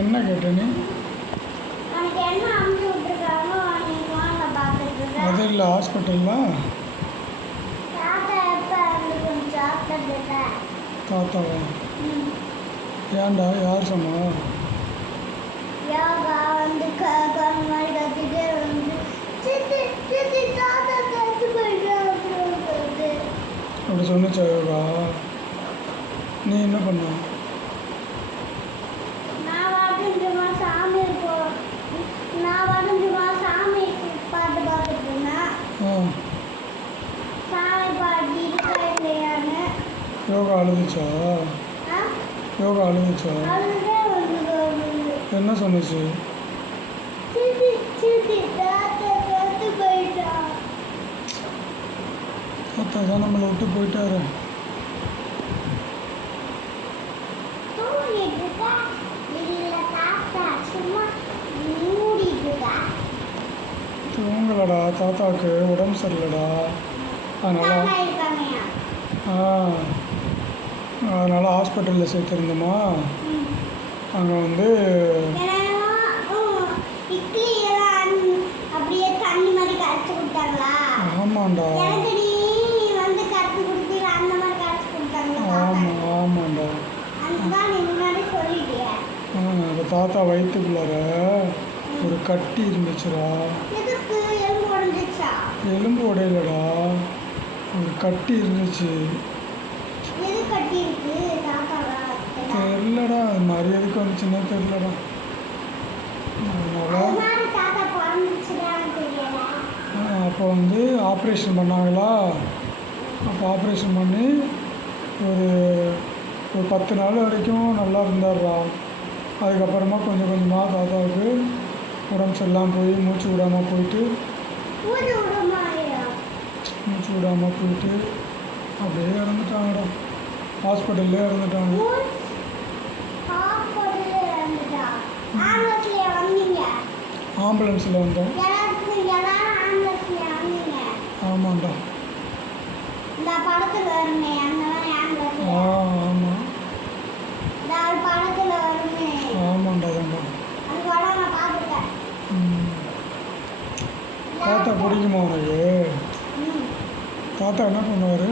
என்ன கேட்ட நீ? அது இல்லை ஹாஸ்பிட்டலில் தாத்தாவா? ஏன்டா யார் சொன்னா? அப்படி சொன்னிச்சா யோகா? நீ என்ன பண்ண? யோகா அழுதுச்சா? யோகா அழுதுச்சா? என்ன சொன்னிச்சு? தாத்தா தான் நம்மளை விட்டு போயிட்டாரு. தூங்கலடா, தாத்தாவுக்கு உடம்பு சரியில்லடா. அதனால் ஹாஸ்பிட்டலில் சேர்த்துருந்தோமா. அங்கே வந்து ஆமாண்டா. ஆமாம் ஆமாண்டா. அந்த தாத்தா வயிற்றுக்குள்ளார ஒரு கட்டி இருந்துச்சுடா. எலும்பு உடையலடா, ஒரு கட்டி இருந்துச்சு. தெரிலடா, அது மாதிரி எதுக்கு வந்துச்சுன்னே தெரிலடா. அப்போ வந்து ஆப்ரேஷன் பண்ணாங்களா. அப்போ ஆப்ரேஷன் பண்ணி ஒரு 10 நாள் வரைக்கும் நல்லா இருந்தார்றா. அதுக்கப்புறமா கொஞ்சம் கொஞ்சமாக தாத்தாவுக்கு உடம்பு சரியில்லாமல் போய் மூச்சு விடாமல் போயிட்டு அப்படியே இறந்துட்டாங்கடா. ஹாஸ்பிட்டல்லே இறந்துட்டாங்க. ஆம்புலன்ஸில் வந்தோம். ஆமாண்டா. ஆமாம் ஆமாண்டா தாண்டா. தாத்தா பிடிக்குமா உனக்கு? தாத்தா என்ன பண்ணுவார்?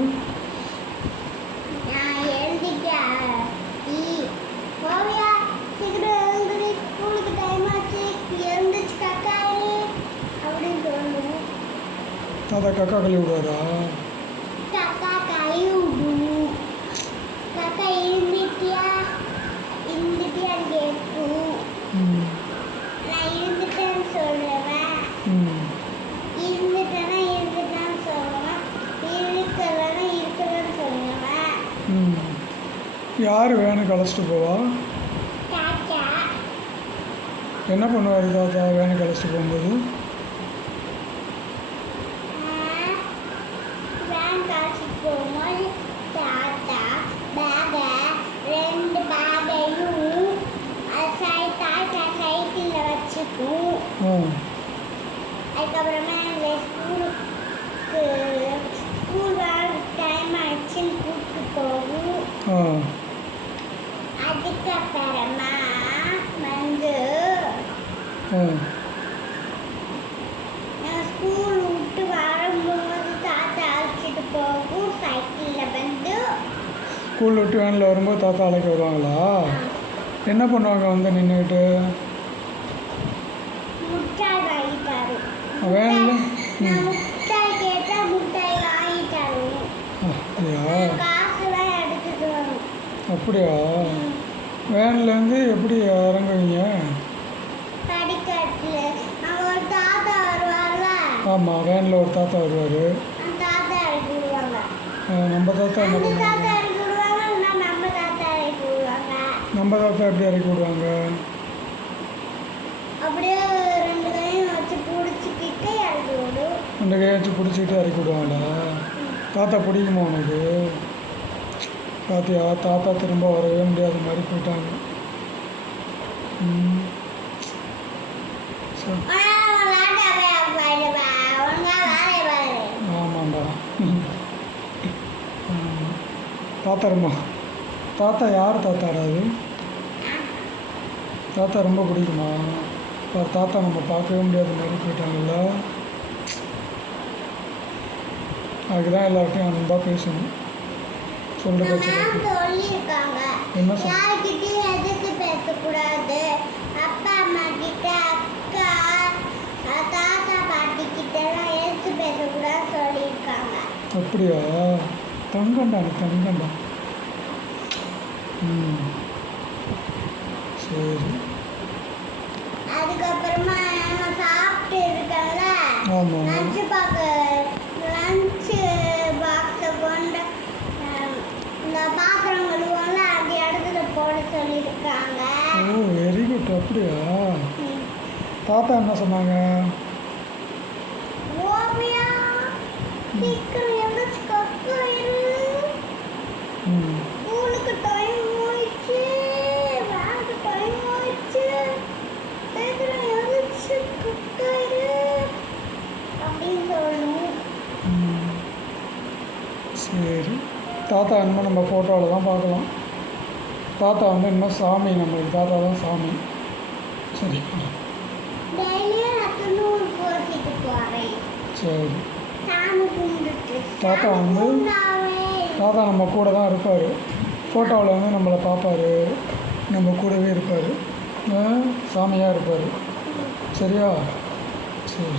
தாத்தா கக்கா கழுவி விடுவாரா? யார் வேனுக்கு அழைச்சிட்டு போவா? என்ன பண்ணுவார் தாத்தா வேனுக்கு அழைச்சிட்டு போகும்போது? அதுக்கப்புறமா ஸ்கூல் டைம் ஆயிடுச்சுன்னு கூப்பிட்டு போகும். அதுக்கப்புறமா வந்து ஸ்கூல் விட்டு வரும்போது தாத்தா அழைச்சிட்டு போகும். சைக்கிளில் வந்து ஸ்கூல் விட்டு வேனில் வரும்போது தாத்தா அழைக்க வருவாங்களா? என்ன பண்ணுவாங்க வந்து நின்றுக்கிட்டு? வேனில் முட்டாய் கேட்டால் முட்டாய் வாங்கிட்டாரு. காசுலாம் எடுத்துட்டு வரும். அப்படியா? வேன்லேருந்து எப்படி இறங்குவீங்க? படிக்கட்டில் ஒரு தாத்தா வருவார்ல. ஆமாம், வேனில் ஒரு தாத்தா வருவார். அந்த தாத்தா இறக்கி விடுவாங்க. நம்ம தாத்தா என்ன பண்ணுவாங்க? தாத்தா இறக்கி விடுவாங்க, நம்ம தாத்தா இறக்கி விடுவாங்க. நம்ம தாத்தா எப்படி இறக்கி விடுவாங்க? அப்படியே 2 கையும் வச்சு பிடிச்சிக்கிட்டு இறக்கி விடும். 2 கையை வச்சு பிடிச்சிக்கிட்டு இறக்கி விடுவாங்களா? தாத்தா பிடிக்குமா உனக்கு? பார்த்தியா, தாத்தா திரும்ப வரவே முடியாத மாதிரி போயிட்டாங்க. ஆமாண்டா. தாத்தா யார் தாத்தாடா அது? தாத்தா ரொம்ப பிடிக்குமா? ஒரு தாத்தா நம்ம பார்க்கவே முடியாத மாதிரி போயிட்டாங்கல்ல. அதுக்கு தான் எல்லார்ட்டையும் அன்பாக பேசணும். சொல்கிற நம்ம பேச்சு மேம் சொல்லியிருக்காங்க என்ன சொல் யார்கிட்டயும் எதிர்த்து பேசக்கூடாது. அப்பா அம்மா கிட்ட, அக்கா, தாத்தா பாட்டி கிட்ட எல்லாம் எதிர்த்து பேசக்கூடாதுன்னு சொல்லியிருக்காங்க. அப்படியா? தங்கண்டா நீ தங்கண்டா. ம் சரி. அதுக்கப்புறமா நம்ம சாப்பிட்டு இருக்கல ஆமாம். லஞ்சு பாக்ஸை கொண்டு இந்த பாத்திரம் கழுவோம்ல அந்த இடத்துல போட சொல்லியிருக்காங்க. ஓ வெரி குட். அப்படியா? ம். தாத்தா என்ன சொன்னாங்க? ஓவியா சீக்கிரம் எழுந்துச்சு கக்காயிரு. ம் ஸ்கூலுக்கு டைம் ஆயிடுச்சு, வேனுக்கு டைம் ஆயிடுச்சு, சீக்கிரம் எழுந்துச்சு கக்காயிரு அப்படின்னு சொல்லணும். ம். சரி. தாத்தா இனிமேல் நம்ம ஃபோட்டோவில் தான் பார்க்கலாம். தாத்தா வந்து இன்னும் சாமி, நம்மளுக்கு தாத்தா தான் சாமி. சரி டெய்லியும் நான் துணூர் கோசிட்டு போகிறேன். சரி. சாமி கும்பிட்டு தாத்தா வந்து தாத்தா நம்ம கூட தான் இருப்பார். ஃபோட்டோவில் வந்து நம்மளை பார்ப்பார், நம்ம கூடவே இருப்பார், சாமியாக இருப்பார். சரியா? சரி.